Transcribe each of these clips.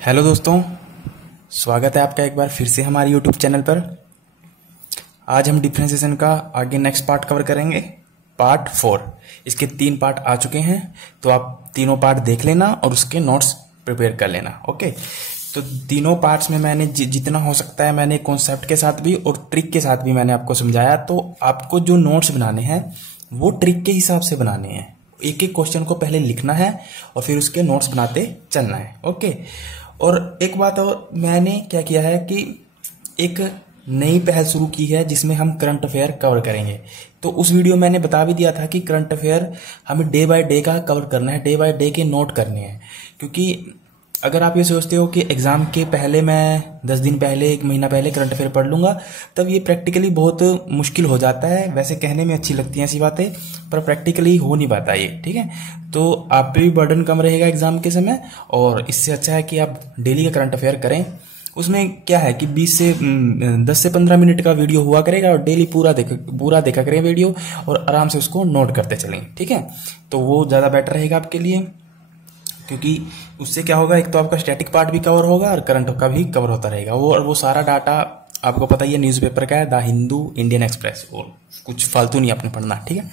Hello दोस्तों, स्वागत है आपका एक बार फिर से हमारे यूट्यूब चैनल पर। आज हम डिफरेंशिएशन का आगे नेक्स्ट पार्ट कवर करेंगे, पार्ट 4। इसके 3 पार्ट आ चुके हैं, तो आप तीनों पार्ट देख लेना और उसके नोट्स प्रिपेयर कर लेना। ओके, तो तीनों पार्ट्स में मैंने जितना हो सकता है मैंने कॉन्सेप्ट के साथ भी और ट्रिक के साथ भी मैंने आपको समझाया। तो आपको जो नोट्स बनाने हैं वो ट्रिक के हिसाब से बनाने हैं। एक एक क्वेश्चन को पहले लिखना है और फिर उसके नोट्स बनाते चलना है। ओके, और एक बात और मैंने क्या किया है कि एक नई पहल शुरू की है जिसमें हम करंट अफेयर कवर करेंगे। तो उस वीडियो में मैंने बता भी दिया था कि करंट अफेयर हमें डे बाय डे का कवर करना है, डे बाय डे के नोट करने हैं। क्योंकि अगर आप ये सोचते हो कि एग्जाम के पहले मैं 10 दिन पहले, 1 महीना पहले करंट अफेयर पढ़ लूंगा, तब ये प्रैक्टिकली बहुत मुश्किल हो जाता है। वैसे कहने में अच्छी लगती हैं ऐसी बातें, पर प्रैक्टिकली हो नहीं पाता ये। ठीक है, तो आप पे भी बर्डन कम रहेगा एग्जाम के समय, और इससे अच्छा है कि आप डेली का करंट अफेयर करें। उसमें क्या है कि 10 से 15 मिनट का वीडियो हुआ करेगा और डेली पूरा देखा करें वीडियो, और आराम से उसको नोट करते चलें। ठीक है, तो वो ज़्यादा बेटर रहेगा आपके लिए, क्योंकि उससे क्या होगा, एक तो आपका स्टैटिक पार्ट भी कवर होगा और करंट का भी कवर होता रहेगा। वो सारा डाटा आपको पता ही है न्यूज़पेपर का है, द हिंदू, इंडियन एक्सप्रेस, और कुछ फालतू नहीं आपने पढ़ना। ठीक है,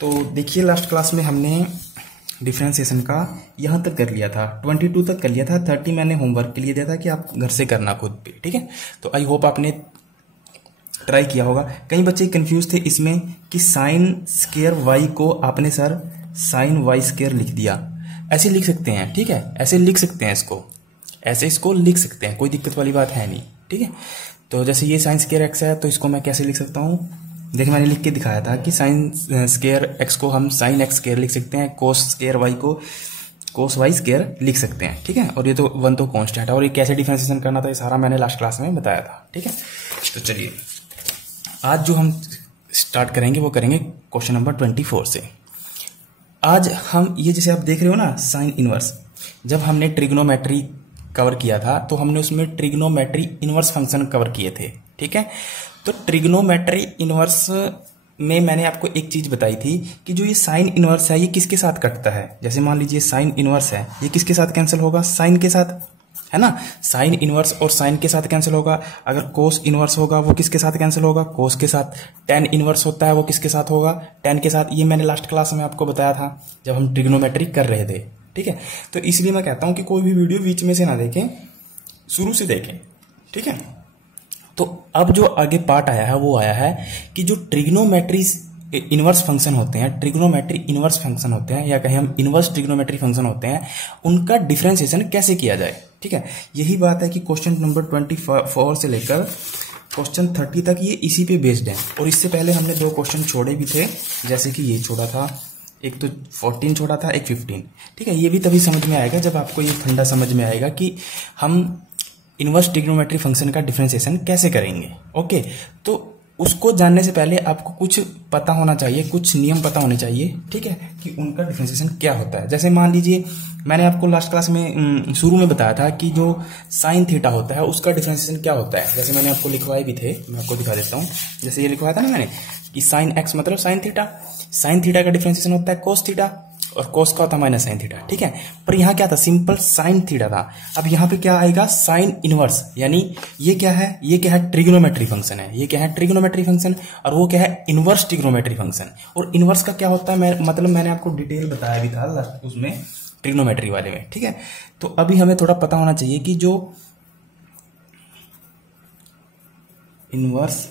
तो देखिए लास्ट क्लास में हमने डिफरेंशिएशन का यहाँ तक कर लिया था, 22 तक कर लिया था। 30 मैंने होमवर्क के लिए दिया था कि आप घर से करना खुद पे। ठीक है, तो आई होप आपने ट्राई किया होगा। कई बच्चे कंफ्यूज थे इसमें कि साइन स्क्वायर वाई को आपने सर साइन वाई स्क्वायर लिख दिया। ऐसे लिख सकते हैं, ठीक है, ऐसे लिख सकते हैं, इसको लिख सकते हैं, कोई दिक्कत वाली बात है नहीं। ठीक है, तो जैसे ये साइन स्क्वायर एक्स है, तो इसको मैं कैसे लिख सकता हूँ, देखिए मैंने लिख के दिखाया था कि साइन स्क्वायर एक्स को हम साइन एक्स स्क्वायर लिख सकते हैं, कोस स्क्वायर वाई को कोस वाई स्क्वायर लिख सकते हैं। ठीक है, और ये तो 1 तो कांस्टेंट है, और ये कैसे डिफरेंशिएशन करना था ये सारा मैंने लास्ट क्लास में बताया था। ठीक है, तो चलिए आज जो हम स्टार्ट करेंगे वो करेंगे क्वेश्चन नंबर 24 से। आज हम ये जैसे आप देख रहे हो ना, साइन इनवर्स, जब हमने ट्रिग्नोमेट्री कवर किया था तो हमने उसमें ट्रिग्नोमेट्री इनवर्स फंक्शन कवर किए थे। ठीक है, तो ट्रिग्नोमेट्री इनवर्स में मैंने आपको एक चीज बताई थी कि जो ये साइन इनवर्स है ये किसके साथ कटता है। जैसे मान लीजिए साइन इनवर्स है, ये किसके साथ कैंसिल होगा, साइन के साथ, है ना। साइन इनवर्स और साइन के साथ कैंसिल होगा। अगर कोस इनवर्स होगा वो किसके साथ कैंसिल होगा, कोस के साथ। टेन इनवर्स होता है वो किसके साथ होगा, टेन के साथ। ये मैंने लास्ट क्लास में आपको बताया था जब हम ट्रिग्नोमेट्री कर रहे थे। ठीक है, तो इसलिए मैं कहता हूं कि कोई भी वीडियो बीच में से ना देखें, शुरू से देखें। ठीक है, तो अब जो आगे पार्ट आया है वो आया है कि जो ट्रिग्नोमेट्री इनवर्स फंक्शन होते हैं, ट्रिग्नोमेट्री इनवर्स फंक्शन होते हैं, या कहीं हम इनवर्स ट्रिग्नोमेट्री फंक्शन होते हैं, उनका डिफरेंशिएशन कैसे किया जाए। ठीक है, यही बात है कि क्वेश्चन नंबर 24 से लेकर क्वेश्चन 30 तक ये इसी पे बेस्ड है। और इससे पहले हमने 2 क्वेश्चन छोड़े भी थे, जैसे कि ये छोड़ा था, एक तो 14 छोड़ा था, एक 15। ठीक है, ये भी तभी समझ में आएगा जब आपको ये फंडा समझ में आएगा कि हम इनवर्स ट्रिग्नोमेट्री फंक्शन का डिफरेंशिएशन कैसे करेंगे। ओके, तो उसको जानने से पहले आपको कुछ पता होना चाहिए, कुछ नियम पता होने चाहिए। ठीक है, कि उनका डिफरेंशिएशन क्या होता है। जैसे मान लीजिए मैंने आपको लास्ट क्लास में शुरू में बताया था कि जो साइन थीटा होता है उसका डिफरेंशिएशन क्या होता है। जैसे मैंने आपको लिखवाए भी थे, मैं आपको दिखा देता हूँ। जैसे ये लिखवाया था ना मैंने कि साइन एक्स मतलब साइन थीटा, साइन थीटा का डिफरेंशिएशन होता है कोस थीटा, और कोस का होता है माइनस साइन थीटा। ठीक है, पर यहाँ क्या था, सिंपल साइन थीटा था। अब यहाँ पे क्या आएगा, साइन इनवर्स, यानी ये क्या है, ये क्या है, ट्रिग्नोमेट्री फंक्शन है। ये क्या है, ट्रिग्नोमेट्री फंक्शन, और वो क्या है, इनवर्स ट्रिग्नोमेट्री फंक्शन। और इनवर्स का क्या होता है, मतलब मैंने आपको डिटेल बताया भी था उसमें ट्रिग्नोमेट्री वाले में। ठीक है, तो अभी हमें थोड़ा पता होना चाहिए कि जो इनवर्स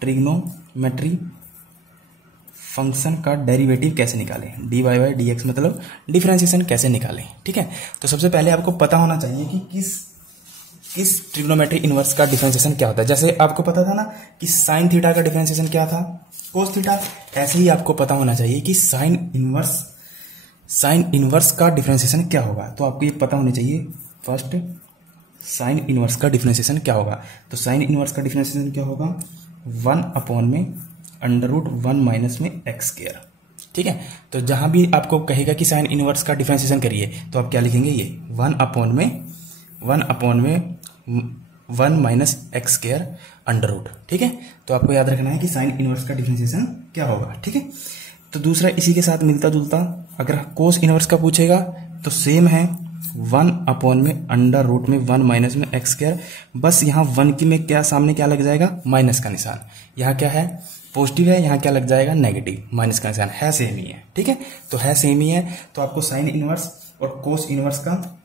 ट्रिग्नोमेट्री फंक्शन का डेरिवेटिव कैसे निकालें, dy बाई डी एक्स मतलब डिफरेंशिएशन कैसे निकालें। ठीक है, तो सबसे पहले आपको पता होना चाहिए कि किस ट्रिग्नोमेट्री इनवर्स का डिफरेंशिएशन क्या होता है। जैसे आपको पता था ना कि साइन थीटा का डिफरेंशिएशन क्या था, कोस थीटा। ऐसे ही आपको पता होना चाहिए कि साइन इनवर्स का डिफरेंशिएशन क्या होगा। तो आपको ये पता होनी चाहिए फर्स्ट, साइन इनवर्स का डिफरेंशिएशन क्या होगा। तो साइन इनवर्स का डिफरेंशिएशन क्या होगा, 1 में √1 माइनस में एक्स स्क्वायर। ठीक है, तो जहां भी आपको कहेगा कि साइन इनवर्स का डिफरेंशिएशन करिए तो आप क्या लिखेंगे, ये 1 में 1 माइनस एक्स स्क्वायर √। ठीक है, तो आपको याद रखना है कि साइन इनवर्स का डिफरेंशिएशन क्या होगा। ठीक है, तो दूसरा इसी के साथ मिलता जुलता, अगर कोस इनवर्स का पूछेगा तो सेम है, 1 अपॉन में अंडर रूट में 1 माइनस में एक्स स्क्वायर। बस यहाँ 1 की में क्या सामने क्या लग जाएगा, माइनस का निशान। यहाँ क्या है, पॉजिटिव है, यहाँ क्या लग जाएगा, नेगेटिव, माइनस का निशान है, सेम ही है। ठीक है, तो है सेम ही है, तो आपको साइन इनवर्स और कोस इनवर्स का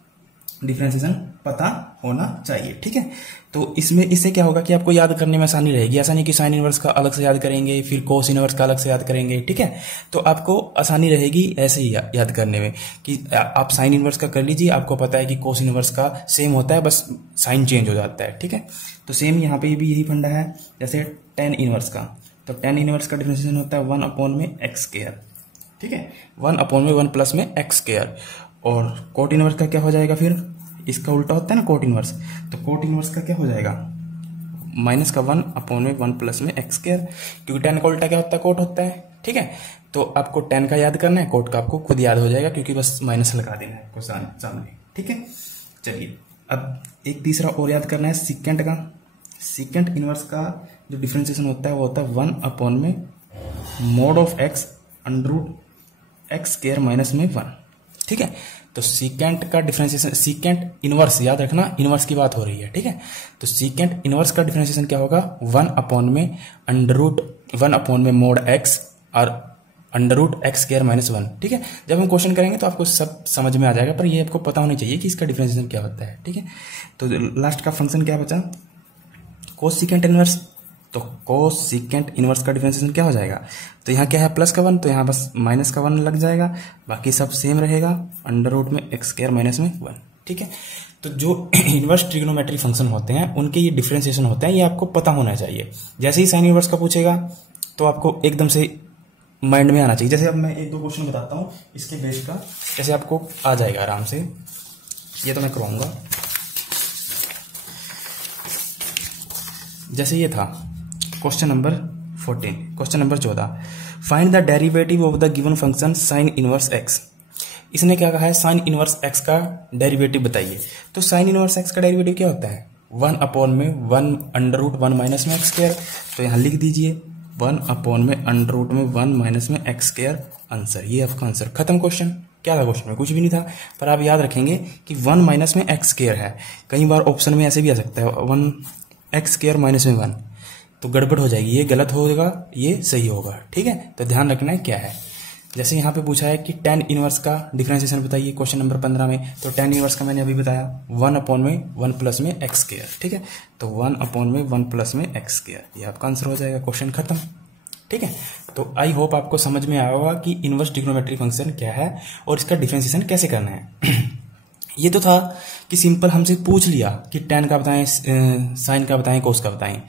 डिफरेंशिएशन पता होना चाहिए। ठीक है, तो इसमें इससे क्या होगा कि आपको याद करने में आसानी रहेगी। ऐसा नहीं कि साइन इनवर्स का अलग से याद करेंगे फिर कोस इनवर्स का अलग से याद करेंगे। ठीक है, तो आपको आसानी रहेगी ऐसे ही याद करने में कि आप साइन इनवर्स का कर लीजिए, आपको पता है कि कोस इनवर्स का सेम होता है, बस साइन चेंज हो जाता है। ठीक है, तो सेम यहाँ पे भी यही फंडा है। जैसे टेन इनवर्स का, तो टेन इनवर्स का डिफरेंशिएशन होता है 1 अपॉन में एक्स स्क्वायर। ठीक है, 1 अपॉन में 1 प्लस में एक्स स्क्वायर। और कोट इनवर्स का क्या हो जाएगा, फिर इसका उल्टा होता है ना कोट इनवर्स, तो कोट इनवर्स का क्या हो जाएगा, माइनस का 1 अपॉन में 1 प्लस में एक्स स्क्वायर, क्योंकि टेन का उल्टा क्या होता है, कोट होता है। ठीक है, तो आपको टेन का याद करना है, कोट का आपको खुद याद हो जाएगा, क्योंकि बस माइनस लगा देना है आपको सामने। ठीक है, चलिए अब एक तीसरा और याद करना है, सीकेंट का। सीकेंट इनवर्स का जो डिफरेंशिएशन होता है वो होता है 1 अपॉन में mod of x under root x square minus में 1। ठीक है, तो सीकेंट का डिफरेंशिएशन, सीकेंट इनवर्स याद रखना, इनवर्स की बात हो रही है। ठीक है, तो सीकेंट इनवर्स का डिफरेंशिएशन क्या होगा, 1 अपॉन में अंडर रूट 1 अपॉन में मोड एक्स और under root x square minus 1। ठीक है, जब हम क्वेश्चन करेंगे तो आपको सब समझ में आ जाएगा, पर ये आपको पता होना चाहिए कि इसका डिफरेंशिएशन क्या होता है। ठीक है, तो लास्ट का फंक्शन क्या बचा, कोस सीकेंट इनवर्स। तो कोस सीकेंट इनवर्स का डिफरेंशिएशन क्या हो जाएगा, तो यहाँ क्या है प्लस का 1, तो यहाँ बस माइनस का 1 लग जाएगा, बाकी सब सेम रहेगा, अंडर रूट में एक्स स्क्वायर माइनस में 1। ठीक है, तो जो इनवर्स ट्रिग्नोमेट्री फंक्शन होते हैं उनके ये डिफरेंशिएशन होते हैं, ये आपको पता होना चाहिए। जैसे ही साइन इनवर्स का पूछेगा तो आपको एकदम से माइंड में आना चाहिए। जैसे अब मैं एक दो क्वेश्चन बताता हूँ इसके बेस का, जैसे आपको आ जाएगा आराम से। ये तो मैं करवाऊंगा, जैसे ये था question number 14, question number 14, find the derivative of the given function sine inverse x. इसने क्या कहा है, साइन इनवर्स एक्स का डेरिवेटिव बताइए। तो साइन इनवर्स एक्स का डेरिवेटिव क्या होता है, 1 अपॉन में 1 अंडर रूट 1 माइनस में एक्स स्क्वायर। तो यहाँ लिख दीजिए 1 अपॉन में अंडर रूट में 1 माइनस में एक्स स्क्वायर, आंसर। ये आपका आंसर, खत्म क्वेश्चन। क्या था क्वेश्चन में, कुछ भी नहीं था, पर आप याद रखेंगे कि 1 माइनस में एक्स स्क्वायर है। कई बार ऑप्शन में ऐसे भी आ सकता है 1 एक्स स्क्वायर माइनस में 1, तो गड़बड़ हो जाएगी, ये गलत होगा ये सही होगा। ठीक है, तो ध्यान रखना है क्या है। जैसे यहाँ पे पूछा है कि टेन इनवर्स का डिफरेंशिएशन बताइए क्वेश्चन नंबर 15 में, तो टेन इनवर्स का मैंने अभी बताया 1 अपॉन में 1 प्लस में एक्स स्क्वायर। ठीक है, तो 1 अपॉन में 1 प्लस में एक्स स्क्वायर, ये आपका आंसर हो जाएगा, क्वेश्चन खत्म। ठीक है, तो आई होप आपको समझ में आया होगा कि इनवर्स ट्रिग्नोमेट्री फंक्शन क्या है और इसका डिफरेंशिएशन कैसे करना है। ये तो था कि सिंपल हमसे पूछ लिया कि टेन का बताएं, साइन का बताएं, कोस का बताएं।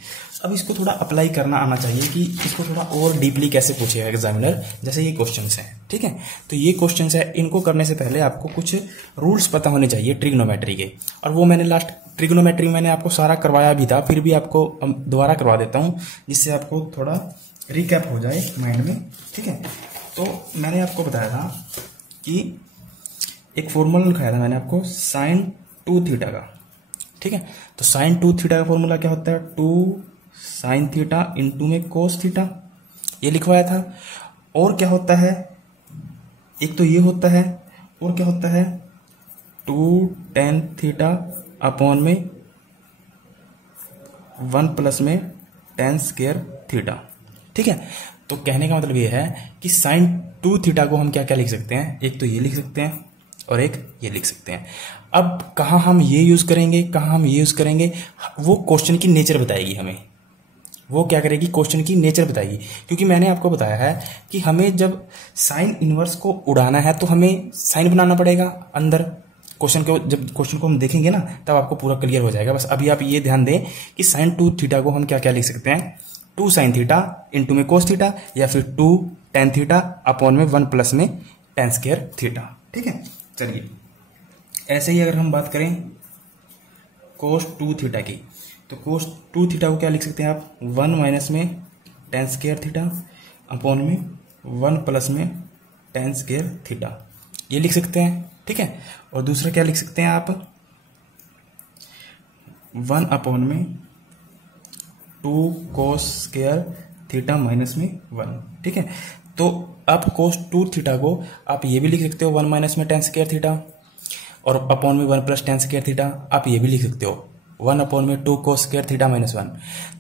अब इसको थोड़ा अप्लाई करना आना चाहिए कि इसको थोड़ा और डीपली कैसे पूछेगा एग्जामिनर। जैसे ये क्वेश्चंस हैं, ठीक है, तो ये क्वेश्चंस है, इनको करने से पहले आपको कुछ रूल्स पता होने चाहिए ट्रिग्नोमेट्री के। और वो मैंने लास्ट ट्रिग्नोमेट्री मैंने आपको सारा करवाया भी था, फिर भी आपको दोबारा करवा देता हूँ जिससे आपको थोड़ा रिकैप हो जाए माइंड में। ठीक है, तो मैंने आपको बताया था कि एक फॉर्मूला लिखाया था मैंने आपको साइन 2 थीटा का। ठीक है, तो साइन 2 थीटा का फॉर्मूला क्या होता है, 2 साइन थीटा इंटू में कोस थीटा, ये लिखवाया था। और क्या होता है, एक तो ये होता है, और क्या होता है 2 टेन थीटा अपॉन में 1 प्लस में टेन स्क्वायर थीटा। ठीक है, तो कहने का मतलब ये है कि साइन 2 थीटा को हम क्या क्या लिख सकते हैं, एक तो ये लिख सकते हैं और एक ये लिख सकते हैं। अब कहाँ हम ये यूज करेंगे, कहाँ हम ये यूज करेंगे, वो क्वेश्चन की नेचर बताएगी हमें। वो क्या करेगी, क्वेश्चन की नेचर बताएगी। क्योंकि मैंने आपको बताया है कि हमें जब साइन इनवर्स को उड़ाना है तो हमें साइन बनाना पड़ेगा अंदर क्वेश्चन को। जब क्वेश्चन को हम देखेंगे ना तब आपको पूरा क्लियर हो जाएगा। बस अभी आप ये ध्यान दें कि साइन 2 थीटा को हम क्या क्या लिख सकते हैं, 2 साइन थीटा इंटू में कोस थीटा, या फिर 2 टेन थीटा अपॉन में 1 प्लस में टेन स्क्वायर थीटा। ठीक है, चलिए ऐसे ही अगर हम बात करें कोस 2 थीटा की, तो कोस 2 थीटा को क्या लिख सकते हैं आप, 1 माइनस में टेन स्क्वायर थीटा अपॉन में 1 प्लस में टेन स्क्वायर थीटा, ये लिख सकते हैं। ठीक है, और दूसरा क्या लिख सकते हैं आप, 1 अपॉन में 2 कोस स्क्वायर थीटा माइनस में 1। ठीक है, तो आप कोस 2 थीटा को आप ये भी लिख सकते हो 1 माइनस में टेन स्क्वायर थीटा, और अपॉन में 1 प्लस टेन स्क्वायर थीटा, आप ये भी लिख सकते हो 1 अपॉन में 2 कोस स्क्वायर थीटा माइनस 1।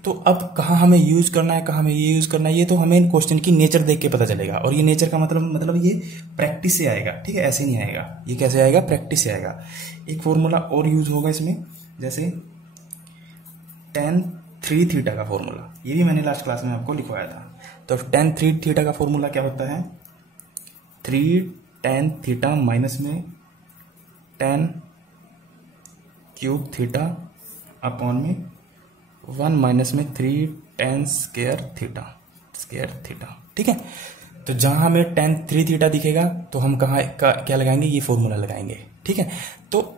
तो अब कहाँ हमें यूज करना है, कहाँ हमें ये यूज करना है, ये तो हमें क्वेश्चन की नेचर देख के पता चलेगा। और ये नेचर का मतलब ये प्रैक्टिस से आएगा, ठीक है, ऐसे नहीं आएगा। ये कैसे आएगा, प्रैक्टिस से आएगा। एक फॉर्मूला और यूज होगा इसमें, जैसे tan 3 थीटा का फॉर्मूला, ये भी मैंने लास्ट क्लास में आपको लिखवाया था। तो tan 3 थीटा का फॉर्मूला क्या होता है, 3 tan थीटा माइनस में tan क्यूब थीटा अपॉन में 1 माइनस में 3 tan स्क्वायर थीटा, ठीक है। तो जहां हमें tan 3 थीटा दिखेगा तो हम कहाँ क्या लगाएंगे, ये फॉर्मूला लगाएंगे, ठीक है। तो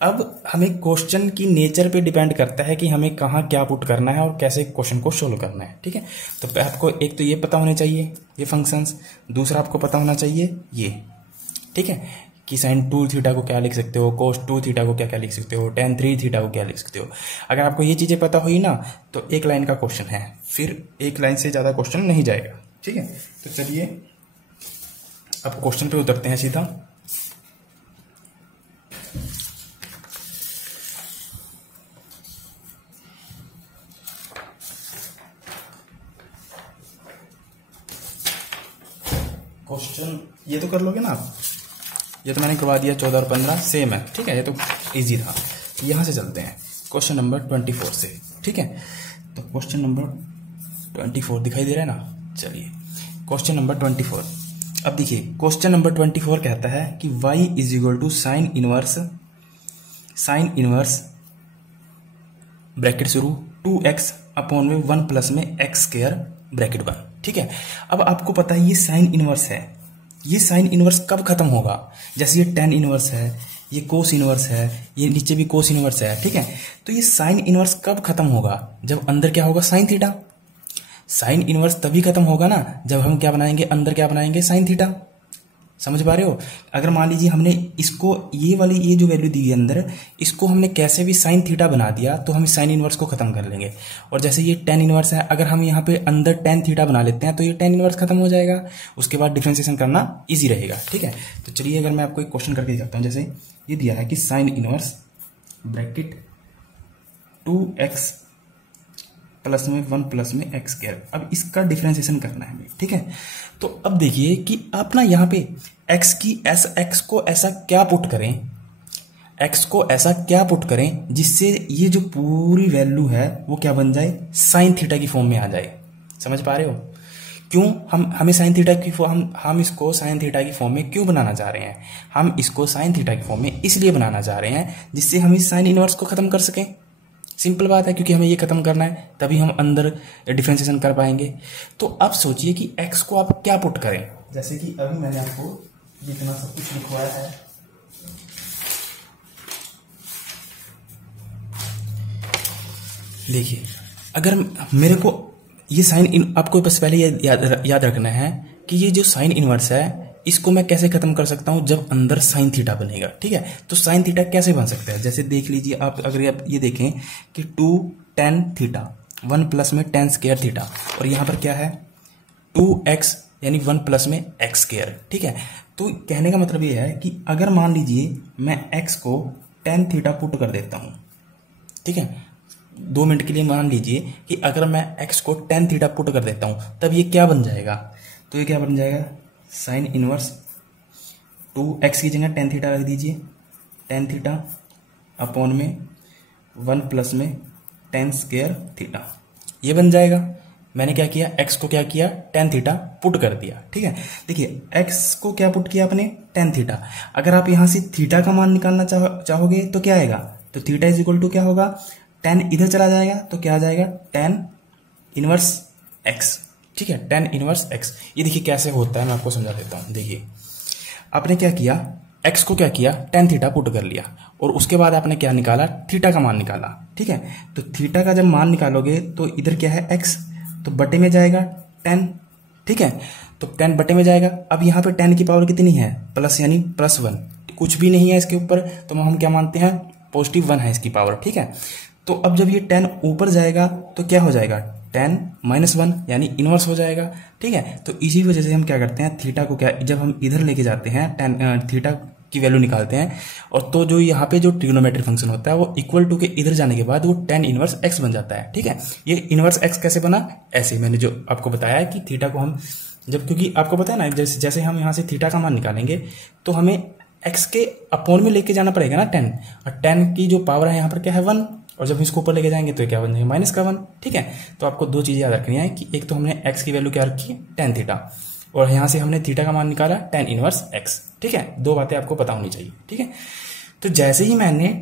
अब हमें क्वेश्चन की नेचर पे डिपेंड करता है कि हमें कहाँ क्या पुट करना है और कैसे क्वेश्चन को सोल्व करना है, ठीक है। तो आपको एक तो ये पता होने चाहिए ये फंक्शंस, दूसरा आपको पता होना चाहिए ये, ठीक है, कि sin 2 थीटा को क्या लिख सकते हो, cos 2 थीटा को क्या क्या लिख सकते हो, tan 3 थीटा को क्या लिख सकते हो। अगर आपको ये चीजें पता हुई ना तो एक लाइन का क्वेश्चन है, फिर एक लाइन से ज्यादा क्वेश्चन नहीं जाएगा, ठीक है। तो चलिए अब क्वेश्चन पे उतरते हैं सीधा। क्वेश्चन ये तो कर लोगे ना आप, ये तो मैंने करवा दिया, 14 और 15 सेम है, ठीक है, ये तो इजी था। यहां से चलते हैं क्वेश्चन नंबर 24 से, ठीक है। तो क्वेश्चन नंबर 24 दिखाई दे रहा है ना, चलिए क्वेश्चन नंबर 24। अब देखिए क्वेश्चन नंबर 24 कहता है कि y is equal to sine inverse bracket शुरू 2x अपॉन में 1 प्लस में x स्क्वायर ब्रैकेट 1, ठीक है। अब आपको पता है ये साइन इनवर्स है, ये साइन इनवर्स कब खत्म होगा, जैसे ये tan इनवर्स है, ये कोस इनवर्स है, ये नीचे भी कोस इनवर्स है, ठीक है। तो ये साइन इनवर्स कब खत्म होगा, जब अंदर क्या होगा साइन थीटा। साइन इनवर्स तभी खत्म होगा ना जब हम क्या बनाएंगे, अंदर क्या बनाएंगे साइन थीटा। समझ पा रहे हो। अगर मान लीजिए हमने इसको ये वाली ये जो वैल्यू दी है अंदर, इसको हमने कैसे भी साइन थीटा बना दिया तो हम साइन इनवर्स को खत्म कर लेंगे। और जैसे ये tan इनवर्स है, अगर हम यहाँ पे अंदर tan थीटा बना लेते हैं तो ये tan इनवर्स खत्म हो जाएगा, उसके बाद डिफरेंशिएशन करना इजी रहेगा, ठीक है। तो चलिए अगर मैं आपको एक क्वेश्चन करके दिखाता हूँ, जैसे ये दिया है कि sign inverse bracket 2x plus में 1 प्लस में x स्क्वायर। अब इसका डिफरेंशिएशन करना है, ठीक है। तो अब देखिए कि आप ना यहाँ पे x को ऐसा क्या पुट करें, x को ऐसा क्या पुट करें जिससे ये जो पूरी वैल्यू है वो क्या बन जाए, साइन थीटा की फॉर्म में आ जाए। समझ पा रहे हो। क्यों हमें साइन थीटा की हम इसको साइन थीटा की फॉर्म में क्यों बनाना चाह रहे हैं, हम इसको साइन थीटा की फॉर्म में इसलिए बनाना चाह रहे हैं जिससे हम इस साइन इनवर्स को खत्म कर सकें। सिंपल बात है, क्योंकि हमें ये खत्म करना है तभी हम अंदर डिफरेंशिएशन कर पाएंगे। तो अब सोचिए कि x को आप क्या पुट करें, जैसे कि अभी मैंने आपको जितना सब कुछ लिखवाया है, देखिए अगर मेरे को ये साइन आपको बस पहले याद रखना है कि ये जो साइन इनवर्स है इसको मैं कैसे खत्म कर सकता हूं, जब अंदर साइन थीटा बनेगा, ठीक है। तो साइन थीटा कैसे बन सकता है, जैसे देख लीजिए आप, अगर आप ये देखें कि 2 tan थीटा 1 प्लस में tan स्क्वायर थीटा, और यहां पर क्या है 2x यानी 1 प्लस में x स्क्वायर, ठीक है। तो कहने का मतलब ये है कि अगर मान लीजिए मैं x को tan थीटा पुट कर देता हूं, ठीक है, 2 मिनट के लिए मान लीजिए कि अगर मैं x को tan थीटा पुट कर देता हूं तब ये क्या बन जाएगा, तो ये क्या बन जाएगा साइन इनवर्स 2x की जगह tan थीटा रख दीजिए, tan थीटा अपॉन में 1 प्लस में tan स्क्वायर थीटा, ये बन जाएगा। मैंने क्या किया, x को क्या किया tan थीटा पुट कर दिया, ठीक है। देखिए x को क्या पुट किया आपने tan थीटा, अगर आप यहां से थीटा का मान निकालना चाहोगे तो क्या आएगा, तो थीटा इज इक्वल टू क्या होगा, tan इधर चला जाएगा तो क्या आ जाएगा tan इनवर्स x, ठीक है, tan इनवर्स x। ये देखिए कैसे होता है, मैं आपको समझा देता हूं। देखिए आपने क्या किया, x को क्या किया tan थीटा पुट कर लिया, और उसके बाद आपने क्या निकाला, थीटा का मान निकाला, ठीक है। तो थीटा का जब मान निकालोगे तो इधर क्या है x, तो बटे में जाएगा tan, ठीक है। तो tan बटे में जाएगा। अब यहाँ पे tan की पावर कितनी है, प्लस यानी +1, कुछ भी नहीं है इसके ऊपर, तो हम क्या मानते हैं +1 है इसकी पावर, ठीक है। तो अब जब ये tan ऊपर जाएगा तो क्या हो जाएगा tan -1 यानी इनवर्स हो जाएगा, ठीक है। तो इसी वजह से हम क्या करते हैं, थीटा को क्या, जब हम इधर लेके जाते हैं tan थीटा की वैल्यू निकालते हैं, और तो जो यहाँ पे जो ट्रिग्नोमेट्री फंक्शन होता है वो इक्वल टू के इधर जाने के बाद वो tan इनवर्स x बन जाता है। ठीक है, ये इनवर्स x कैसे बना, ऐसे मैंने जो आपको बताया है कि थीटा को हम जब, क्योंकि आपको पता है ना जैसे हम यहाँ से थीटा का मान निकालेंगे तो हमें x के अपॉन में लेके जाना पड़ेगा ना 10, और 10 की जो पावर है यहाँ पर क्या है 1, और जब हम इसको ऊपर लेके जाएंगे तो क्या बन जाएगा माइनस का 1। ठीक है, तो आपको दो चीजें याद रखनी है कि एक तो हमने x की वैल्यू क्या रखी tan थीटा, और यहाँ से हमने थीटा का मान निकाला tan इनवर्स x। ठीक है, दो बातें आपको पता होनी चाहिए। ठीक है, तो जैसे ही मैंने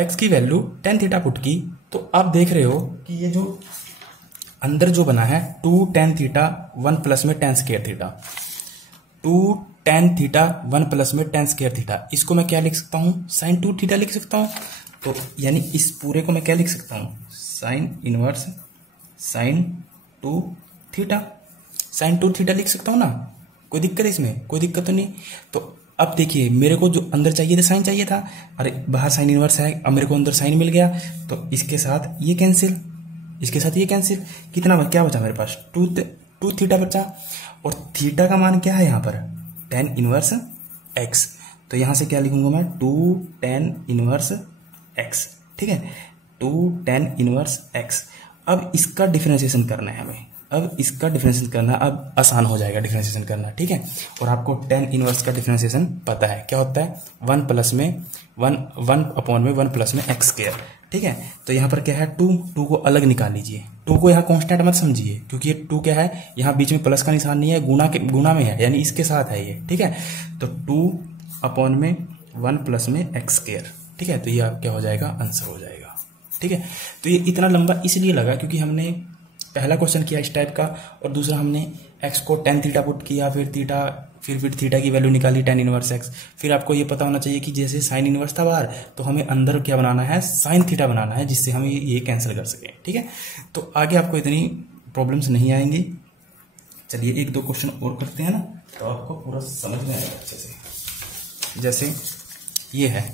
x की वैल्यू tan थीटा पुट की तो आप देख रहे हो कि ये जो अंदर जो बना है 2 tan थीटा 1 प्लस में tan square theta, 2 tan theta 1 plus में tan स्क्वायर थीटा, इसको मैं क्या लिख सकता हूँ sin 2 थीटा लिख सकता हूँ। तो यानी इस पूरे को मैं क्या लिख सकता हूँ sin inverse sin 2 theta, sin 2 theta लिख सकता हूँ ना, कोई दिक्कत है इसमें, कोई दिक्कत तो नहीं। तो अब देखिए मेरे को जो अंदर चाहिए था साइन चाहिए था, अरे बाहर साइन इनवर्स है, अब मेरे को अंदर साइन मिल गया, तो इसके साथ ये कैंसिल, इसके साथ ये कैंसिल, कितना क्या बचा मेरे पास 2 थीटा बचा, और थीटा का मान क्या है यहाँ पर tan इनवर्स x, तो यहाँ से क्या लिखूंगा मैं 2 tan इनवर्स x। ठीक है, 2 tan इनवर्स x। अब इसका डिफरेंशिएशन करना है हमें, अब इसका डिफरेंशिएशन करना, अब आसान हो जाएगा डिफरेंशिएशन करना। ठीक है, और आपको tan इनवर्स का डिफरेंशिएशन पता है क्या होता है, 1 प्लस में 1 अपॉन में 1 प्लस में x स्क्वायर। ठीक है, तो यहाँ पर क्या है 2 को अलग निकाल लीजिए, 2 को यहाँ कांस्टेंट मत समझिए, क्योंकि ये 2 क्या है, यहाँ बीच में प्लस का निशान नहीं है, गुणा में है, यानी इसके साथ है ये। ठीक है, तो 2 अपॉन में 1 प्लस में x स्क्वायर। ठीक है, तो ये आप क्या हो जाएगा आंसर हो जाएगा। ठीक है, तो ये इतना लंबा इसलिए लगा क्योंकि हमने पहला क्वेश्चन किया इस टाइप का, और दूसरा हमने x को tan थीटा पुट किया, फिर थीटा की वैल्यू निकाली tan इनवर्स x। फिर आपको ये पता होना चाहिए कि जैसे साइन इनवर्स था बाहर, तो हमें अंदर क्या बनाना है साइन थीटा बनाना है, जिससे हम ये कैंसिल कर सकें। ठीक है, तो आगे आपको इतनी प्रॉब्लम्स नहीं आएंगी। चलिए एक दो क्वेश्चन और करते हैं ना, तो आपको पूरा समझ में आएगा अच्छे से। जैसे ये है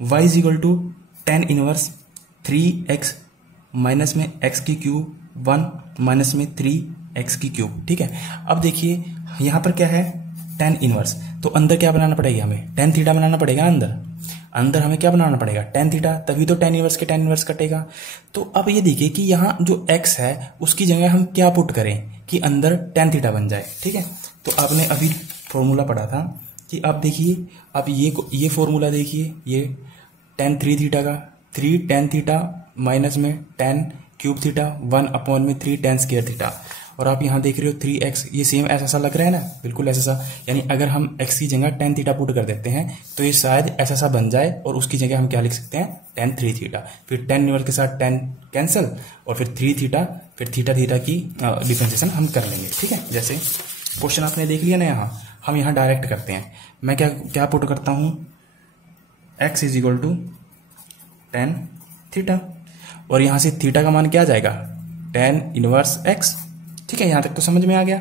y is equal to tan inverse 3x minus में x की क्यूब 1 माइनस में 3x की क्यूब। ठीक है, अब देखिए यहाँ पर क्या है tan इनवर्स, तो अंदर क्या बनाना पड़ेगा हमें tan थीटा बनाना पड़ेगा, अंदर हमें क्या बनाना पड़ेगा tan थीटा, तभी तो tan इनवर्स के tan इनवर्स कटेगा। तो अब ये देखिए कि यहाँ जो x है उसकी जगह हम क्या पुट करें कि अंदर tan थीटा बन जाए। ठीक है, तो आपने अभी फॉर्मूला पढ़ा था कि आप देखिए, आप ये फॉर्मूला देखिए, ये tan 3 थीटा का 3 tan थीटा माइनस में tan क्यूब थीटा 1 अपॉन में 3 tan स्क्वायर थीटा, और आप यहाँ देख रहे हो 3x, ये सेम ऐसा सा लग रहा है ना, बिल्कुल ऐसा सा। यानी अगर हम x की जगह tan थीटा पुट कर देते हैं तो ये शायद ऐसा सा बन जाए, और उसकी जगह हम क्या लिख सकते हैं tan 3 थीटा, फिर tan इनवर्स के साथ tan कैंसिल, और फिर 3 थीटा, फिर थीटा की डिफरेंशिएशन हम कर लेंगे। ठीक है, जैसे क्वेश्चन आपने देख लिया ना, यहाँ हम यहाँ डायरेक्ट करते हैं। मैं क्या पुट करता हूँ x is equal to tan theta, और यहाँ से थीटा का मान क्या आ जाएगा tan इनवर्स x। ठीक है, यहाँ तक तो समझ में आ गया।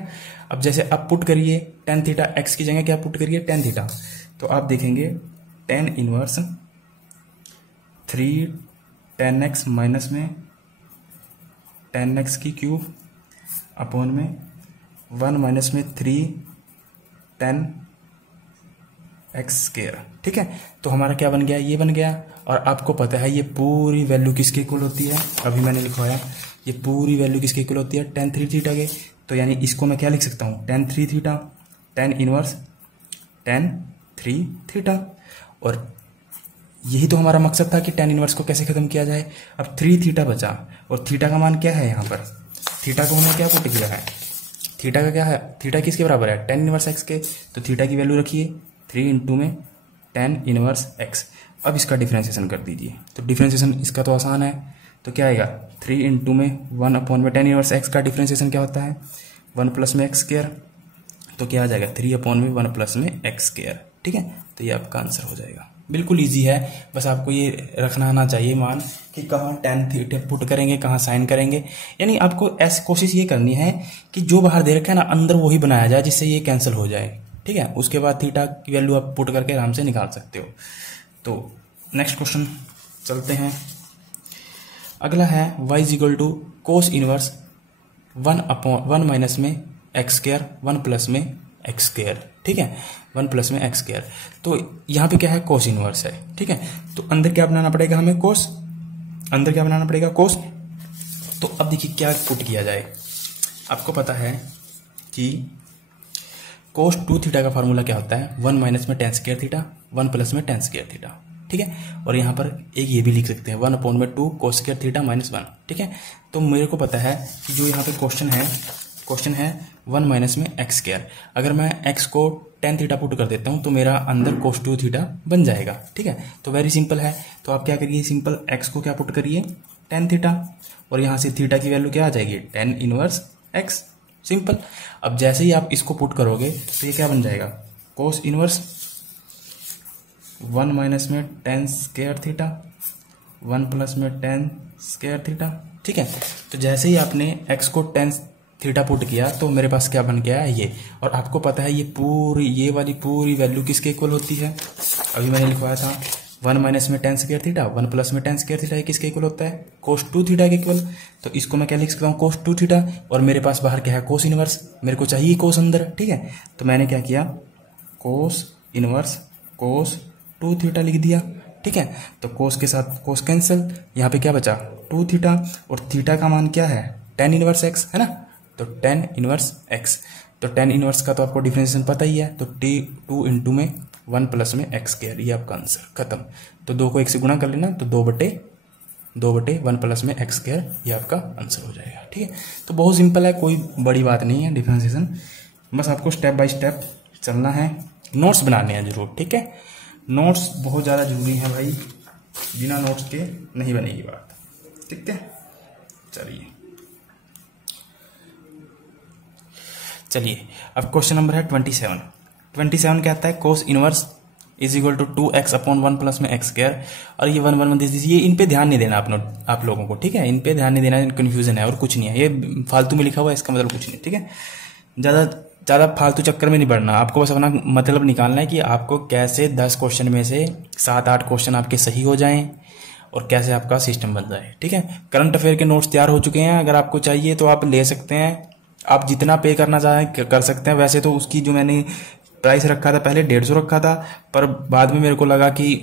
अब जैसे आप पुट करिए tan थीटा, x की जगह क्या पुट करिए tan थीटा, तो आप देखेंगे tan inverse 3 tan x minus में tan x की क्यूब अपॉन में 1 माइनस में 3 tan x स्क्वायर। ठीक है, तो हमारा क्या बन गया, ये बन गया। और आपको पता है ये पूरी वैल्यू किसके इक्वल होती है, अभी मैंने लिखवाया, ये पूरी वैल्यू किसके इक्वल होती है tan 3 थीटा के। तो यानी इसको मैं क्या लिख सकता हूँ tan 3 theta, tan inverse tan 3 theta. और यही तो हमारा मकसद था कि tan इनवर्स को कैसे खत्म किया जाए। अब 3 थीटा बचा, और थीटा का मान क्या है, यहाँ पर थीटा को हमने क्या पुट किया है, थीटा का क्या है, थीटा किसके बराबर है tan इनवर्स x के, तो थीटा की वैल्यू रखिए 3 इंटू में tan इनवर्स x। अब इसका डिफरेंशिएशन कर दीजिए, तो डिफरेंशिएशन इसका तो आसान है, तो क्या आएगा 3 इंटू में 1 अपॉन में tan इनवर्स x का डिफरेंशिएशन क्या होता है 1 प्लस में x स्क्वायर, तो क्या आ जाएगा 3 अपॉन में 1 प्लस में x स्क्वायर। ठीक है, तो ये आपका आंसर हो जाएगा। बिल्कुल इजी है, बस आपको ये रखना आना चाहिए मान कि कहाँ tan थीटा पुट करेंगे, कहाँ साइन करेंगे। यानी आपको ऐसी कोशिश ये करनी है कि जो बाहर दे रखा है ना अंदर वही बनाया जाए, जिससे ये कैंसिल हो जाए। ठीक है, उसके बाद थीटा की वैल्यू आप पुट करके आराम से निकाल सकते हो। तो नेक्स्ट क्वेश्चन चलते हैं। अगला है y is equal to cos inverse 1 minus में x स्क्वायर 1 प्लस में x स्क्वायर। ठीक है, 1 प्लस में एक्स स्क्वायर। तो यहाँ पे क्या है, कोस इनवर्स है, ठीक है। तो अंदर क्या बनाना पड़ेगा हमें, कोस, अंदर क्या बनाना पड़ेगा, कोस। तो अब देखिए क्या पुट किया जाए। आपको पता है कि कोस 2 थीटा का फार्मूला क्या होता है, 1 माइनस में टेन स्क्वायर थीटा, 1 प्लस में टेन स्क्वायर थीटा, ठीक है। और यहाँ पर एक ये भी लिख सकते हैं 1/2 कोस स्क्वायर थीटा माइनस 1, ठीक है। तो मेरे को पता है कि जो यहाँ पे क्वेश्चन है 1 माइनस में एक्स स्क्वायर। अगर मैं एक्स को टेन थीटा पुट कर देता हूँ तो मेरा अंदर कोस 2 थीटा बन जाएगा, ठीक है। तो वेरी सिंपल है। तो आप क्या करिए, सिंपल एक्स को क्या पुट करिए, टेन थीटा, और यहाँ से थीटा की वैल्यू क्या आ जाएगी, टेन इनवर्स एक्स, सिंपल। अब जैसे ही आप इसको पुट करोगे तो ये क्या बन जाएगा, कोस इनवर्स 1 माइनस में टेन स्क्वायर थीटा, 1 प्लस में टेन स्क्वायर थीटा, ठीक है। तो जैसे ही आपने x को टेन थीटा पुट किया तो मेरे पास क्या बन गया है ये। और आपको पता है ये वाली पूरी वैल्यू किसके इक्वल होती है, अभी मैंने लिखवाया था 1 माइनस में टेन स्क्वायर थीटा, 1 प्लस में टेन स्क्वायर थीटा, किसके इक्वल होता है, कोस 2 थीटा के इक्वल। तो इसको मैं क्या लिख सकता हूँ, कोस 2 थीटा, और मेरे पास बाहर क्या है, कोस इनवर्स, मेरे को चाहिए कोस अंदर, ठीक है। तो मैंने क्या किया, कोस इनवर्स कोस 2 थीटा लिख दिया, ठीक है। तो कोस के साथ कोस कैंसिल, यहाँ पे क्या बचा 2 थीटा, और थीटा का मान क्या है, टेन इनवर्स एक्स है ना। तो टेन इनवर्स एक्स, तो टेन इनवर्स का तो आपको डिफरेंशिएशन पता ही है। तो T2 इंटू में 1 प्लस में एक्स स्क्वायर, ये आपका आंसर, खत्म। तो 2 को 1 से गुणा कर लेना, तो 2/1 प्लस में एक्स स्क्वायर, ये आपका आंसर हो जाएगा, ठीक है। तो बहुत सिंपल है, कोई बड़ी बात नहीं है डिफरेंशिएशन, बस आपको स्टेप बाय स्टेप चलना है। नोट्स बनाने हैं जरूर, ठीक है। नोट्स बहुत ज़्यादा जरूरी है भाई, बिना नोट्स के नहीं बनेगी बात, ठीक है। चलिए अब क्वेश्चन नंबर है 27 कहता है cos inverse is equal to 2x/1 plus में एक्स स्क्वायर, और ये 1 ये इन पे ध्यान नहीं देना आप लोगों को, ठीक है। इन पे ध्यान नहीं देना, कंफ्यूजन है और कुछ नहीं है, ये फालतू में लिखा हुआ है, इसका मतलब कुछ नहीं, ठीक है। ज़्यादा फालतू चक्कर में नहीं पड़ना, आपको बस अपना मतलब निकालना है कि आपको कैसे 10 क्वेश्चन में से 7-8 क्वेश्चन आपके सही हो जाएं और कैसे आपका सिस्टम बन जाए, ठीक है। करंट अफेयर के नोट्स तैयार हो चुके हैं, अगर आपको चाहिए तो आप ले सकते हैं, आप जितना पे करना चाहें कर सकते हैं। वैसे तो उसकी जो मैंने प्राइस रखा था पहले 150 रखा था, पर बाद में मेरे को लगा कि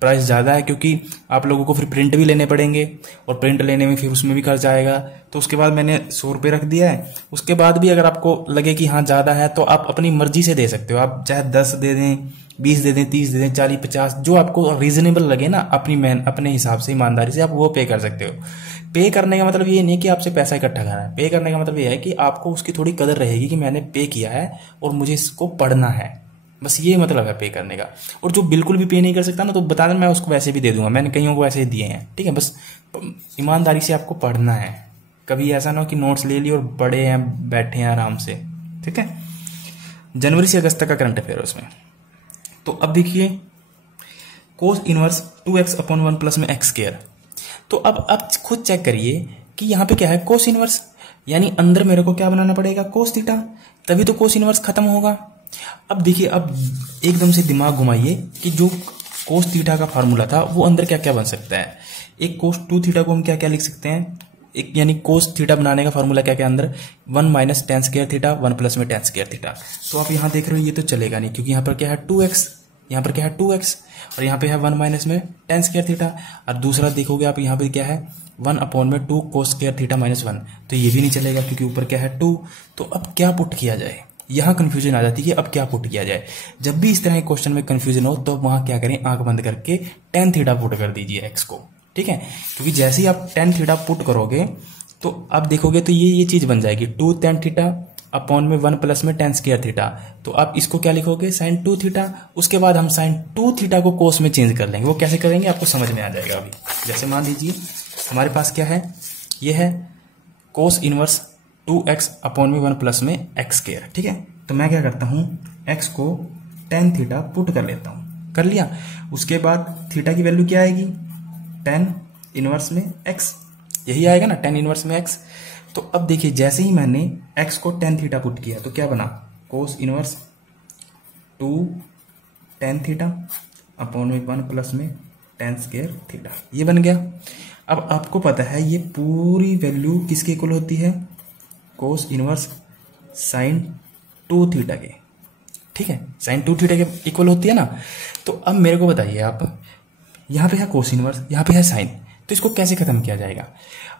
प्राइस ज़्यादा है, क्योंकि आप लोगों को फिर प्रिंट भी लेने पड़ेंगे, और प्रिंट लेने में फिर उसमें भी खर्च आएगा। तो उसके बाद मैंने 100 रुपये रख दिया है। उसके बाद भी अगर आपको लगे कि हाँ ज़्यादा है तो आप अपनी मर्जी से दे सकते हो, आप चाहे 10 दे दें, 20 दे दें, 30 दे दें, 40, 50, जो आपको रीजनेबल लगे ना, अपने हिसाब से ईमानदारी से आप वो पे कर सकते हो। पे करने का मतलब ये नहीं कि आपसे पैसा इकट्ठा करना है, पे करने का मतलब ये है कि आपको उसकी थोड़ी कदर रहेगी कि मैंने पे किया है और मुझे इसको पढ़ना है, बस ये मतलब है पे करने का। और जो बिल्कुल भी पे नहीं कर सकता ना, तो बता दें, मैं उसको वैसे भी दे दूंगा, मैंने कईयों को वैसे दिए हैं, ठीक है। बस ईमानदारी से आपको पढ़ना है, कभी ऐसा ना हो कि नोट्स ले लिए और पढ़े हैं बैठे हैं आराम से, ठीक है। जनवरी से अगस्त तक का करंट अफेयर उसमें। तो अब देखिए कोस इनवर्स 2x/1 प्लस में एक्स स्क्वायर। तो अब खुद चेक करिए कि यहाँ पे क्या है, कोस इनवर्स, यानी अंदर मेरे को क्या बनाना पड़ेगा, कोस थीटा, तभी तो कोस इनवर्स खत्म होगा। अब देखिए, अब एकदम से दिमाग घुमाइए कि जो कोस थीटा का फार्मूला था वो अंदर क्या क्या बन सकता है। एक कोस 2 थीटा को हम क्या क्या लिख सकते हैं, एक यानी कोस थीटा बनाने का फार्मूला क्या क्या अंदर, 1 minus ten square theta, 1 plus में टेन स्क्वायर थीटा। तो आप यहाँ देख रहे हो ये तो चलेगा नहीं, क्योंकि यहाँ पर क्या है 2x, यहाँ पर क्या है 2x, और यहाँ पे है 1 माइनस में टेन स्क्वायर थीटा। और दूसरा देखोगे आप, यहाँ पे क्या है 1/2 कोस स्क्वायर थीटा माइनस 1, तो ये भी नहीं चलेगा क्योंकि ऊपर क्या है 2। तो अब क्या पुट किया जाए, यहाँ कंफ्यूजन आ जाती है कि अब क्या पुट किया जाए। जब भी इस तरह के क्वेश्चन में कंफ्यूजन हो तो वहां क्या करें, आंख बंद करके टेन थीटा पुट कर दीजिए एक्स को, ठीक है। क्योंकि जैसे ही आप टेन थीटा पुट करोगे तो आप देखोगे तो ये चीज बन जाएगी 2 tan थीटा अपॉन में 1 प्लस में टेन स्क्वायर थीटा। तो आप इसको क्या लिखोगे, sin 2 थीटा। उसके बाद हम sin 2 थीटा को कोस में चेंज कर लेंगे। वो कैसे करेंगे आपको समझ में आ जाएगा अभी। जैसे मान लीजिए हमारे पास क्या है, ये है कोस इनवर्स 2x अपॉन में 1 प्लस में एक्स स्क्वायर, ठीक है। तो मैं क्या करता हूँ, x को tan थीटा पुट कर लेता हूँ, कर लिया। उसके बाद थीटा की वैल्यू क्या आएगी, tan इनवर्स में x, यही आएगा ना, tan इनवर्स में x। तो अब देखिए जैसे ही मैंने x को tan थीटा पुट किया तो क्या बना, cos inverse 2 tan theta upon में 1 प्लस में tan स्क्वायर थीटा, ये बन गया। अब आपको पता है ये पूरी वैल्यू किसके इक्वल होती है, कोस इनवर्स साइन 2 थीटा के, ठीक है, साइन 2 थीटा के इक्वल होती है ना। तो अब मेरे को बताइए आप, यहाँ पे है कोस इनवर्स, यहाँ पे है साइन, तो इसको कैसे खत्म किया जाएगा।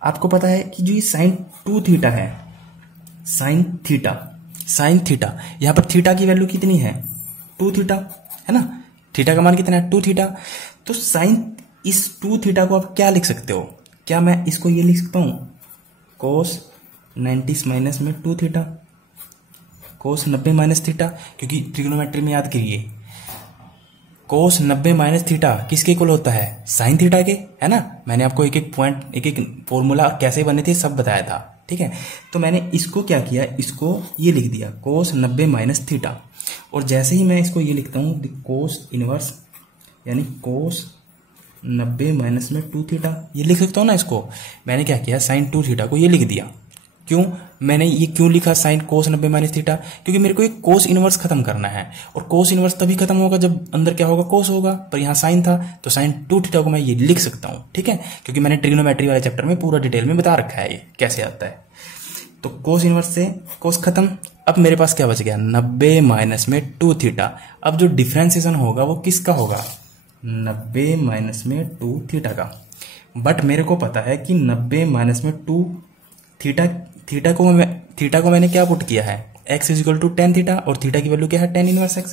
आपको पता है कि जो ये साइन 2 थीटा है, साइन थीटा यहाँ पर थीटा की वैल्यू कितनी है 2 थीटा है ना, थीटा का मान कितना है 2 थीटा। तो साइन इस 2 थीटा को आप क्या लिख सकते हो, क्या मैं इसको ये लिख सकता हूँ कोस 90 माइनस में 2 थीटा, कोस 90 माइनस थीटा, क्योंकि ट्रिग्नोमेट्री में याद करिए कोस 90 माइनस थीटा किसके इक्वल होता है, साइन थीटा के, है ना। मैंने आपको एक एक पॉइंट, एक एक फॉर्मूला कैसे बने थे सब बताया था, ठीक है। तो मैंने इसको क्या किया, इसको ये लिख दिया कोस 90 माइनस थीटा, और जैसे ही मैं इसको ये लिखता हूँ कोस इनवर्स यानी कोस 90 माइनस में 2 थीटा, ये लिख सकता हूँ ना इसको। मैंने क्या किया, साइन 2 थीटा को ये लिख दिया। क्यों मैंने ये क्यों लिखा साइन कोस 90 माइनस थीटा, क्योंकि मेरे को एक कोस इनवर्स खत्म करना है, और कोस इनवर्स तभी खत्म होगा जब अंदर क्या होगा, कोस होगा, पर यहाँ साइन था, तो साइन 2 थीटा को मैं ये लिख सकता हूँ, ठीक है, क्योंकि मैंने ट्रिग्नोमेट्री वाले चैप्टर में पूरा डिटेल में बता रखा है ये कैसे आता है। तो कोस इनवर्स से कोस खत्म। अब मेरे पास क्या बच गया, 90 माइनस में 2 थीटा। अब जो डिफ्रेंसिएशन होगा वो किसका होगा, 90 माइनस में 2 थीटा का। बट मेरे को पता है कि 90 माइनस में 2 थीटा को मैंने क्या पुट किया है, x is equal to tan theta, और थीटा की वैल्यू क्या है टेन इनवर्स x,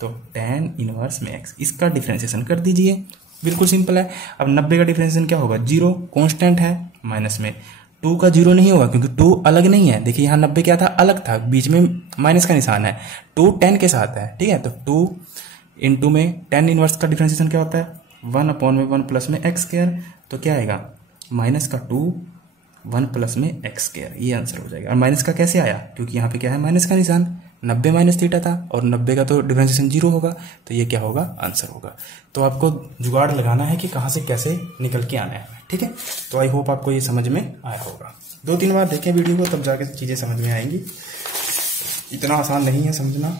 तो टेन इनवर्स में x, इसका डिफ्रेंसिएशन कर दीजिए, बिल्कुल सिंपल है। अब 90 का डिफ्रेंसिएशन क्या होगा, 0 कांस्टेंट है, माइनस में 2 का 0 नहीं होगा क्योंकि 2 अलग नहीं है। देखिए यहाँ 90 क्या था, अलग था, बीच में माइनस का निशान है, 2 10 के साथ है, ठीक है। तो 2 इंटू में टेन इनवर्स का डिफ्रेंसिएशन क्या होता है, 1/1 प्लस में एक्स स्क्वायर, तो क्या आएगा माइनस का 2 1 प्लस में एक्स स्क्वायर, ये आंसर हो जाएगा। और माइनस का कैसे आया, क्योंकि यहाँ पे क्या है माइनस का निशान, 90 माइनस थीटा था, और 90 का तो डिफरेंशिएशन 0 होगा, तो ये क्या होगा, आंसर होगा। तो आपको जुगाड़ लगाना है कि कहाँ से कैसे निकल के आना है, ठीक है। तो आई होप आपको ये समझ में आया होगा। 2-3 बार देखें वीडियो को, तब जाके चीज़ें समझ में आएंगी, इतना आसान नहीं है समझना।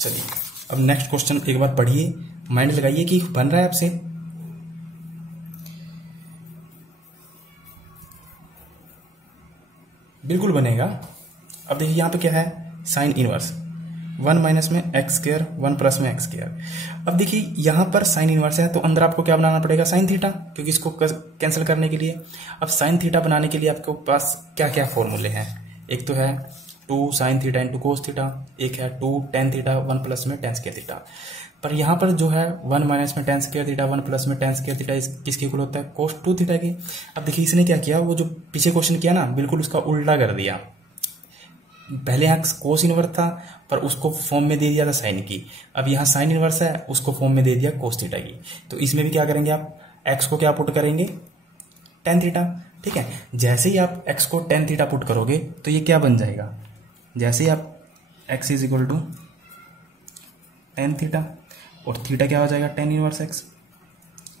चलिए अब नेक्स्ट क्वेश्चन एक बार पढ़िए, माइंड लगाइए कि बन रहा है आपसे। बिल्कुल बनेगा। अब देखिए यहाँ पे क्या है, साइन इनवर्स 1 माइनस में एक्स स्क्वायर 1 प्लस में एक्स स्क्वायर। अब देखिए यहाँ पर साइन इनवर्स है, तो अंदर आपको क्या बनाना पड़ेगा, साइन थीटा, क्योंकि इसको कैंसिल करने के लिए। अब साइन थीटा बनाने के लिए आपके पास क्या क्या फॉर्मूले हैं, एक तो है 2 sine theta into cos theta, एक है 2 टेन थीटा 1 प्लस में टेन स्क्वायर थीटा। पर यहाँ पर जो है 1 माइनस में टेन स्क्वायर थीटा 1 प्लस में टेन स्क्वायर थीटा किसके इक्वल होता है, कोस 2 थीटा की। अब देखिए इसने क्या किया, वो जो पीछे क्वेश्चन किया ना, बिल्कुल उसका उल्टा कर दिया। पहले यहाँ कोस इनवर्स था, पर उसको फॉर्म में दे दिया था साइन की। अब यहाँ साइन इनवर्स है, उसको फॉर्म में दे दिया कोस थीटा की। तो इसमें भी क्या करेंगे आप, एक्स को क्या पुट करेंगे, टेन थीटा, ठीक है। जैसे ही आप एक्स को टेन थीटा पुट करोगे तो ये क्या बन जाएगा, जैसे ही आप x is equal to tan theta, और थीटा क्या हो जाएगा टेन इनवर्स एक्स,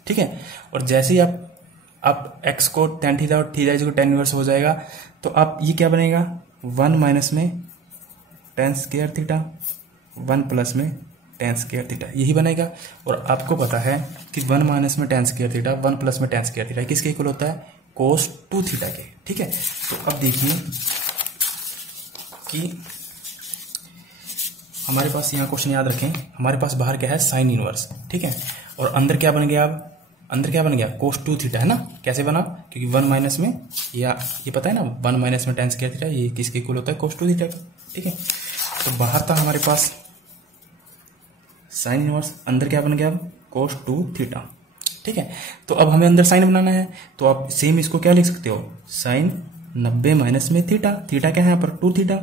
ठीक है। और जैसे ही आप एक्स को टेन थीटा और थीटा इज टेन इनवर्स हो जाएगा, तो आप ये क्या बनेगा 1 माइनस में टेन स्क्वायर थीटा 1 प्लस में टेन स्क्वायर थीटा, यही बनेगा। और आपको पता है कि 1 माइनस में टेन स्क्वायर थीटा 1 प्लस में टेन स्क्वायर थीटा किसके इक्वल होता है, कोस 2 थीटा के, ठीक है। तो अब देखिए कि हमारे पास यहाँ क्वेश्चन याद रखें, हमारे पास बाहर क्या है साइन इनवर्स, ठीक है, और अंदर क्या बन गया, अब अंदर क्या बन गया कोस 2 थीटा, है ना। कैसे बना, क्योंकि 1 माइनस में, या ये पता है ना 1 माइनस में टेन स्क्वायर थीटा, ये किसके इक्वल होता है, कोस 2 थीटा, ठीक है। तो बाहर था हमारे पास साइन इनवर्स, अंदर क्या बन गया अब कोस 2 थीटा, ठीक है। तो अब हमें अंदर साइन बनाना है, तो आप सेम इसको क्या लिख सकते हो, साइन 90 माइनस में थीटा, थीटा क्या है यहाँ पर 2 थीटा,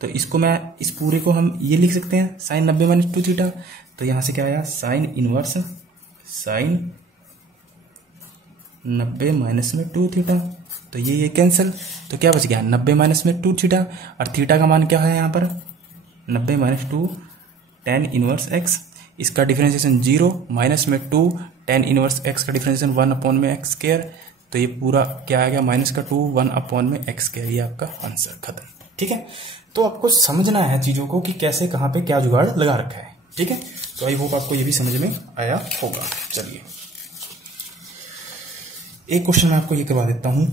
तो इसको मैं इस पूरे को हम ये लिख सकते हैं साइन 90 माइनस 2 थीटा। तो यहां से क्या आया, साइन इनवर्स साइन 90 माइनस में 2 थीटा, तो ये कैंसिल, तो क्या बच गया 90 माइनस में 2 थीटा, और थीटा का मान क्या है यहाँ पर 90 माइनस 2 टेन इनवर्स एक्स, इसका डिफरेंशिएशन 0 माइनस में 2 टेन इनवर्स एक्स का डिफरेंशिएशन 1 अपॉन में एक्स स्क्वायर, तो ये पूरा क्या आ गया माइनस का 2 1 अपॉन में एक्स स्क्वायर, ये आपका आंसर खत्म, ठीक है। तो आपको समझना है चीजों को कि कैसे कहां पे क्या जुगाड़ लगा रखा है, ठीक है। तो आई होप आपको ये भी समझ में आया होगा। चलिए एक क्वेश्चन मैं आपको ये करवा देता हूं,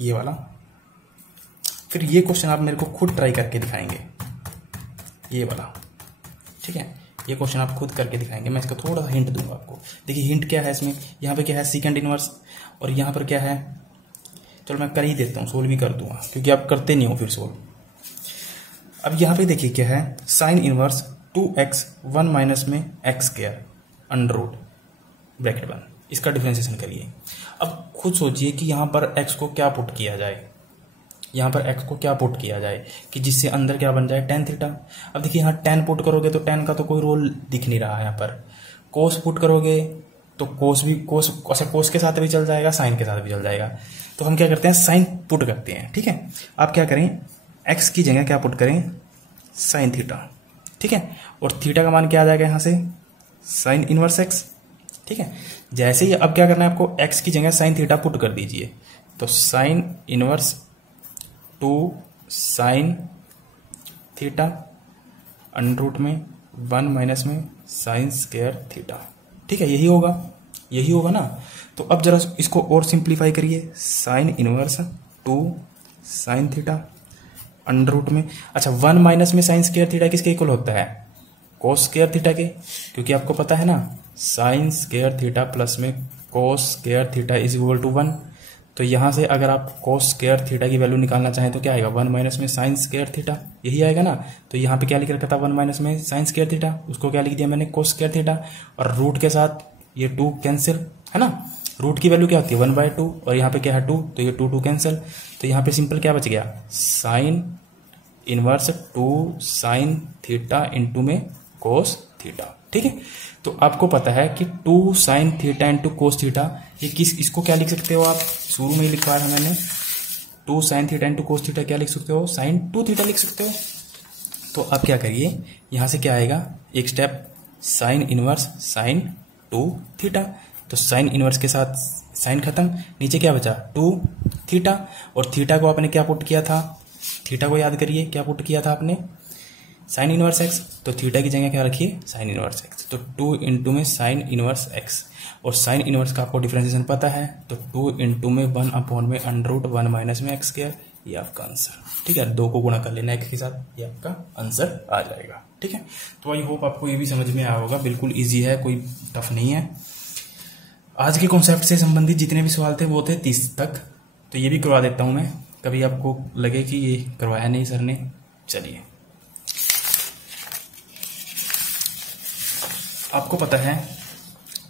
ये वाला फिर ये क्वेश्चन आप मेरे को खुद ट्राई करके दिखाएंगे, ये वाला, ठीक है। ये क्वेश्चन आप खुद करके दिखाएंगे, मैं इसका थोड़ा सा हिंट दूंगा आपको। देखिए हिंट क्या है इसमें, यहाँ पे क्या है सेकंड इनवर्स, और यहाँ पर क्या है, चलो मैं कर ही देता हूँ, सोल्व भी कर दूंगा क्योंकि आप करते नहीं हो फिर सोल्व। अब यहाँ पे देखिए क्या है, साइन इनवर्स 2x 1 माइनस में x square under root bracket 1, इसका डिफरेंशिएशन करिए। अब खुद सोचिए कि यहाँ पर x को क्या पुट किया जाए, यहाँ पर x को क्या पुट किया जाए कि जिससे अंदर क्या बन जाए, tan थीटा। अब देखिए यहाँ tan पुट करोगे तो tan का तो कोई रोल दिख नहीं रहा है, यहाँ पर cos पुट करोगे तो cos भी cos के साथ भी चल जाएगा, साइन के साथ भी चल जाएगा। तो हम क्या करते हैं, साइन पुट करते हैं, ठीक है। आप क्या करें, x की जगह क्या पुट करें, साइन थीटा, ठीक है। और थीटा का मान क्या आ जाएगा यहाँ से, साइन इनवर्स x, ठीक है। जैसे ही अब क्या करना है आपको, x की जगह साइन थीटा पुट कर दीजिए, तो sine inverse 2 sine theta under root में 1 माइनस में साइन स्क्वायर थीटा, ठीक है। यही होगा ना। तो अब जरा इसको और सिंप्लीफाई करिए, sine inverse 2 sine theta under root में, अच्छा 1 माइनस में साइन स्क्वायर थीटा किसके इक्वल होता है, कोस स्क्वायर थीटा के, क्योंकि आपको पता है ना साइन स्क्वायर थीटा प्लस में cos square theta is equal to 1। तो यहां से अगर आप कोस स्क्वायर थीटा की वैल्यू निकालना चाहें तो क्या आएगा, 1 माइनस में साइन स्क्वायर थीटा, यही आएगा ना। तो यहाँ पे क्या लिख रखा था, 1 माइनस में साइन स्क्वायर थीटा, उसको क्या लिख दिया मैंने, कोस स्क्वायर थीटा, और रूट के साथ ये 2 कैंसिल, है ना। रूट की वैल्यू क्या होती है, 1/2, और यहाँ पे क्या है 2, तो ये 2 कैंसिल। तो यहाँ पे सिंपल क्या बच गया, sign inverse 2 sine theta into में कोस थीटा, ठीक है। तो आपको पता है कि 2 sine theta into cos theta, ये इसको क्या लिख सकते हो आप, शुरू में ही लिखा है मैंने, 2 sine theta into cos theta क्या लिख सकते हो, साइन 2 थीटा लिख सकते हो। तो आप क्या करिए, यहां से क्या आएगा, एक step sine inverse sine 2 theta, तो साइन इनवर्स के साथ साइन खत्म, नीचे क्या बचा 2 थीटा, और थीटा को आपने क्या पुट किया था, थीटा को याद करिए क्या पुट किया था आपने, साइन इनवर्स एक्स, तो थीटा की जगह क्या रखिए, साइन इनवर्स एक्स, तो 2 इंटू में साइन इनवर्स एक्स, और साइन इनवर्स का आपको डिफरेंशिएशन पता है, तो 2 इंटू में 1 अपॉन में अंडर रूट 1 माइनस में एक्स स्क्वायर, ये आपका आंसर, ठीक है। 2 को गुणा कर लेना एक्स के साथ, ये आपका आंसर आ जाएगा, ठीक है। तो आई होप आपको ये भी समझ में आया होगा, बिल्कुल ईजी है, कोई टफ नहीं है। आज के कॉन्सेप्ट से संबंधित जितने भी सवाल थे वो थे 30 तक, तो ये भी करवा देता हूं मैं, कभी आपको लगे कि ये करवाया नहीं सर ने। चलिए, आपको पता है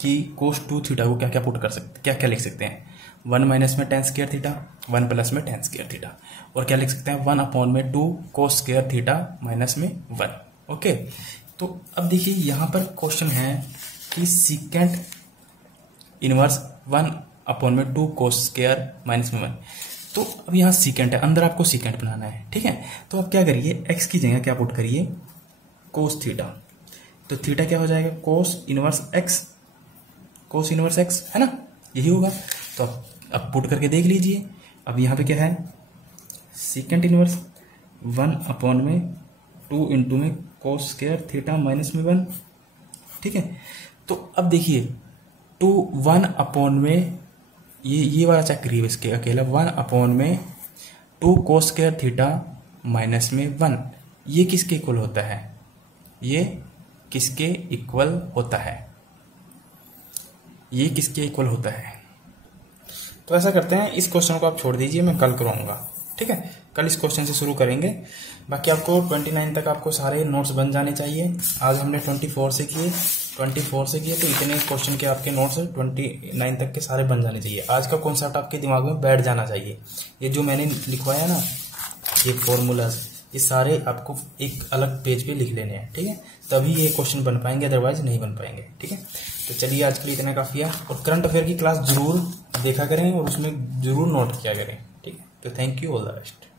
कि कोस 2 थीटा को क्या क्या पुट कर सकते, क्या क्या लिख सकते हैं, 1 माइनस में tan स्क्वायर थीटा, 1 प्लस में tan स्क्वायर थीटा, और क्या लिख सकते हैं 1 अपॉन में 2 कोस स्क्वायर थीटा माइनस में 1। ओके, तो अब देखिए यहां पर क्वेश्चन है कि सीकेंट इनवर्स 1 अपॉन में 2 कोस स्क्वायर माइनस में 1। तो अब यहाँ सीकेंट है, अंदर आपको सीकेंट बनाना है, ठीक है। तो अब क्या करिए, x की जगह क्या पुट करिए, कोस थीटा, तो थीटा क्या हो जाएगा, cos inverse x, cos inverse x, है ना, यही होगा। तो अब पुट करके देख लीजिए, अब यहाँ पे क्या है, सीकेंट इनवर्स 1 अपॉन में 2 इंटू में कोस स्क्वायर थीटा माइनस में 1, ठीक है। तो अब देखिए 2 1 अपॉन में ये वाला चेक करिए इसके अकेला, 1 अपॉन में 2 कोस स्क्वायर थीटा माइनस में 1, ये किसके इक्वल होता है, ये किसके इक्वल होता है, ये किसके इक्वल होता है। तो ऐसा करते हैं, इस क्वेश्चन को आप छोड़ दीजिए, मैं कल करवाऊंगा, ठीक है। कल इस क्वेश्चन से शुरू करेंगे, बाकी आपको 29 तक आपको सारे नोट्स बन जाने चाहिए। आज हमने 24 से किए, तो इतने क्वेश्चन के आपके नोट्स 29 तक के सारे बन जाने चाहिए। आज का कॉन्सेप्ट आपके दिमाग में बैठ जाना चाहिए। ये जो मैंने लिखवाया ना, ये फॉर्मूलाज, ये सारे आपको एक अलग पेज पे लिख लेने हैं, ठीक है, तभी ये क्वेश्चन बन पाएंगे, अदरवाइज नहीं बन पाएंगे, ठीक है। तो चलिए आज के लिए इतना काफी है, और करंट अफेयर की क्लास जरूर देखा करें और उसमें जरूर नोट किया करें, ठीक है। तो thank you, all the best.